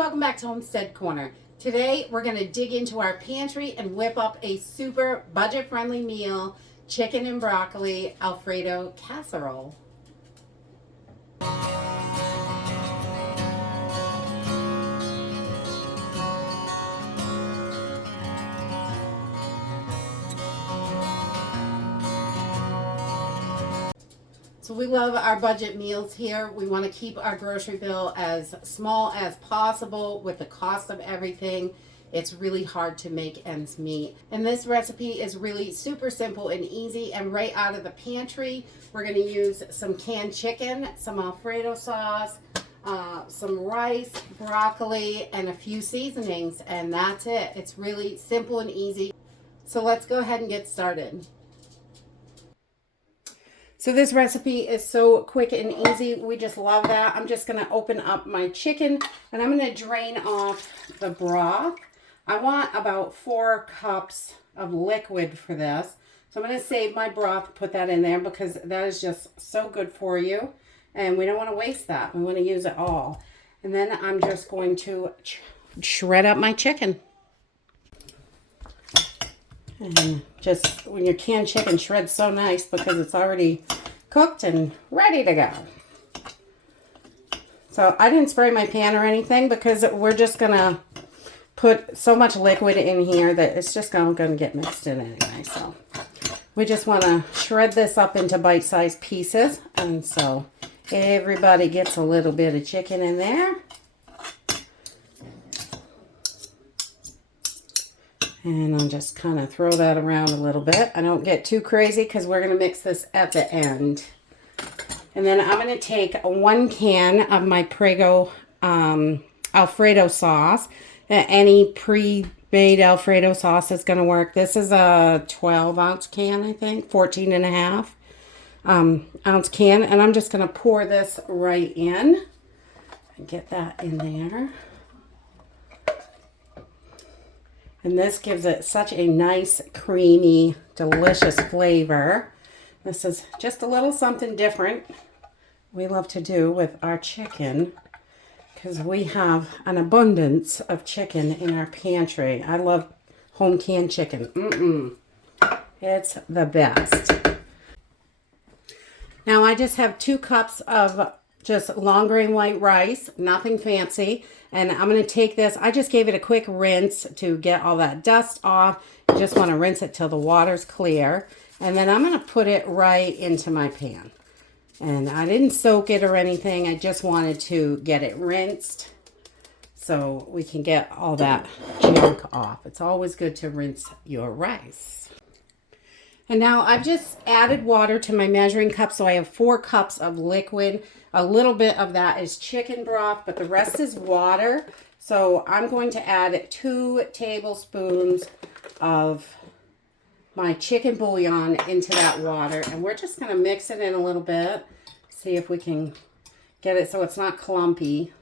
welcome back to Homestead Corner. Today we're going to dig into our pantry and whip up a super budget-friendly meal, chicken and broccoli Alfredo casserole. So we love our budget meals here. We want to keep our grocery bill as small as possible with the cost of everything. It's really hard to make ends meet. And this recipe is really super simple and easy and right out of the pantry. We're going to use some canned chicken, some Alfredo sauce, some rice, broccoli, and a few seasonings. And that's it. It's really simple and easy. So let's go ahead and get started. So this recipe is so quick and easy. We just love that. I'm just going to open up my chicken and I'm going to drain off the broth. I want about 4 cups of liquid for this. So I'm going to save my broth, put that in there because that is just so good for you. And we don't want to waste that. We want to use it all. And then I'm just going to shred up my chicken. And just when your canned chicken shreds so nice because it's already cooked and ready to go. So I didn't spray my pan or anything because we're just going to put so much liquid in here that it's just going to get mixed in anyway. So we just want to shred this up into bite-sized pieces. And so everybody gets a little bit of chicken in there. And I'll just kind of throw that around a little bit. I don't get too crazy because we're going to mix this at the end. And then I'm going to take 1 can of my Prego Alfredo sauce. Any pre-made Alfredo sauce is going to work. This is a 12-ounce can, I think, 14.5 ounce can. And I'm just going to pour this right in and get that in there. And this gives it such a nice, creamy, delicious flavor. This is just a little something different we love to do with our chicken because we have an abundance of chicken in our pantry. I love home canned chicken. It's the best. Now I just have 2 cups of just long grain white rice, nothing fancy. And I'm going to take this. I just gave it a quick rinse to get all that dust off. You just want to rinse it till the water's clear. And then I'm going to put it right into my pan. And I didn't soak it or anything. I just wanted to get it rinsed so we can get all that junk off. It's always good to rinse your rice. And now I've just added water to my measuring cup. So I have 4 cups of liquid. A little bit of that is chicken broth, but the rest is water. So I'm going to add 2 tablespoons of my chicken bouillon into that water. And we're just going to mix it in a little bit. See if we can get it so it's not clumpy.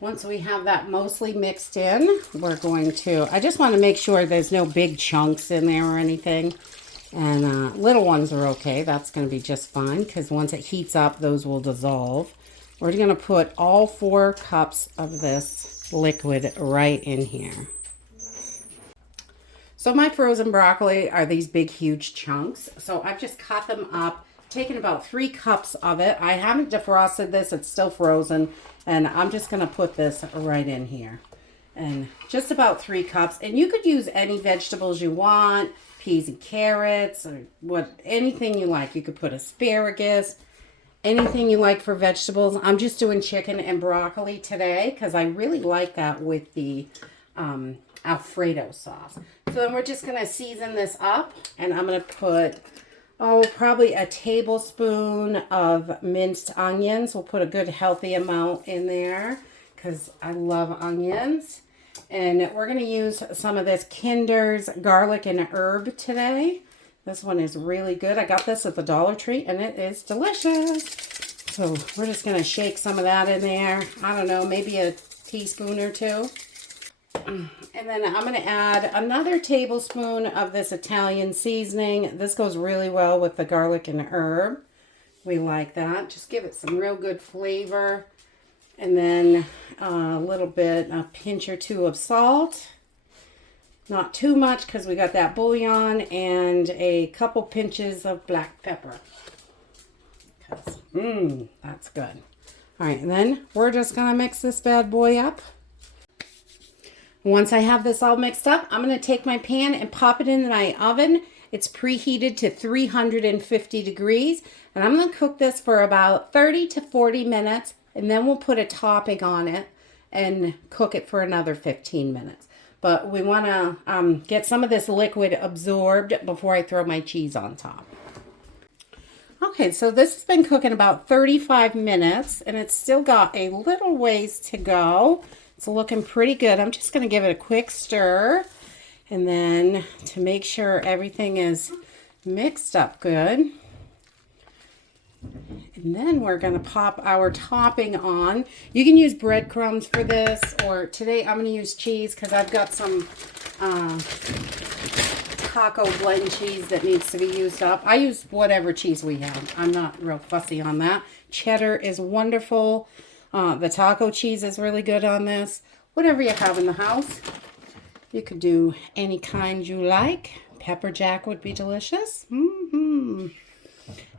Once we have that mostly mixed in, we're going to, I just want to make sure there's no big chunks in there or anything. And little ones are okay. That's going to be just fine because once it heats up, those will dissolve. We're going to put all 4 cups of this liquid right in here. So my frozen broccoli are these big, huge chunks. So I've just cut them up, taken about 3 cups of it. I haven't defrosted this. It's still frozen. And I'm just going to put this right in here. And just about 3 cups. And you could use any vegetables you want. Peas and carrots, or anything you like. You could put asparagus, anything you like for vegetables. I'm just doing chicken and broccoli today because I really like that with the Alfredo sauce. So then we're just going to season this up, and I'm going to put, probably a tablespoon of minced onions. We'll put a good healthy amount in there because I love onions. And we're going to use some of this Kinder's garlic and herb today. This one is really good. I got this at the Dollar Tree and it is delicious. So we're just going to shake some of that in there. I don't know, maybe a teaspoon or 2. And then I'm going to add another tablespoon of this Italian seasoning. This goes really well with the garlic and herb. We like that. Just give it some real good flavor. And then a little bit, a pinch or two of salt. Not too much because we got that bouillon, and a couple pinches of black pepper. That's good. All right, and then we're just going to mix this bad boy up. Once I have this all mixed up, I'm going to take my pan and pop it in my oven. It's preheated to 350 degrees, and I'm going to cook this for about 30 to 40 minutes, and then we'll put a topping on it and cook it for another 15 minutes. But we want to get some of this liquid absorbed before I throw my cheese on top. Okay, so this has been cooking about 35 minutes, and it's still got a little ways to go. It's looking pretty good. I'm just going to give it a quick stir, and then to make sure everything is mixed up good. And then we're going to pop our topping on. You can use breadcrumbs for this, or today I'm going to use cheese because I've got some taco blend cheese that needs to be used up. I use whatever cheese we have. I'm not real fussy on that. Cheddar is wonderful. The taco cheese is really good on this. Whatever you have in the house. You could do any kind you like. Pepper jack would be delicious.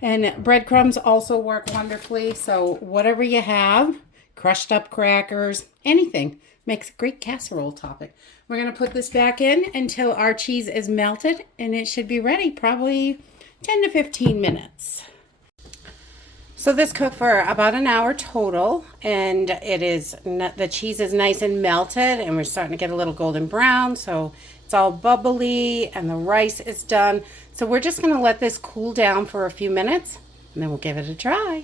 And breadcrumbs also work wonderfully. So whatever you have, crushed up crackers, anything makes a great casserole topping. We're going to put this back in until our cheese is melted, and it should be ready probably 10 to 15 minutes. So this cooked for about an hour total, and the cheese is nice and melted, and we're starting to get a little golden brown, so it's all bubbly, and the rice is done. So we're just going to let this cool down for a few minutes, and then we'll give it a try.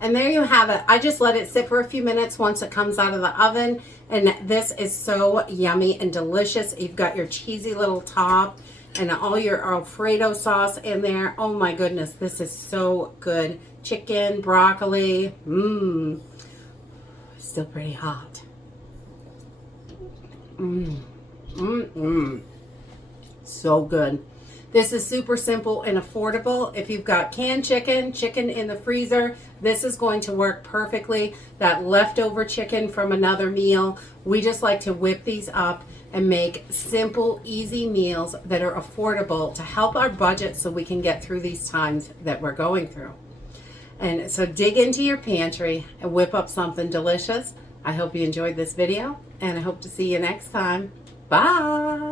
And there you have it. I just let it sit for a few minutes once it comes out of the oven, and this is so yummy and delicious. You've got your cheesy little top and all your Alfredo sauce in there. Oh my goodness, this is so good. Chicken, broccoli, still pretty hot. So good. This is super simple and affordable. If you've got canned chicken in the freezer, this is going to work perfectly. That leftover chicken from another meal, we just like to whip these up and make simple, easy meals that are affordable to help our budget so we can get through these times that we're going through. And so dig into your pantry and whip up something delicious. I hope you enjoyed this video, and I hope to see you next time. Bye!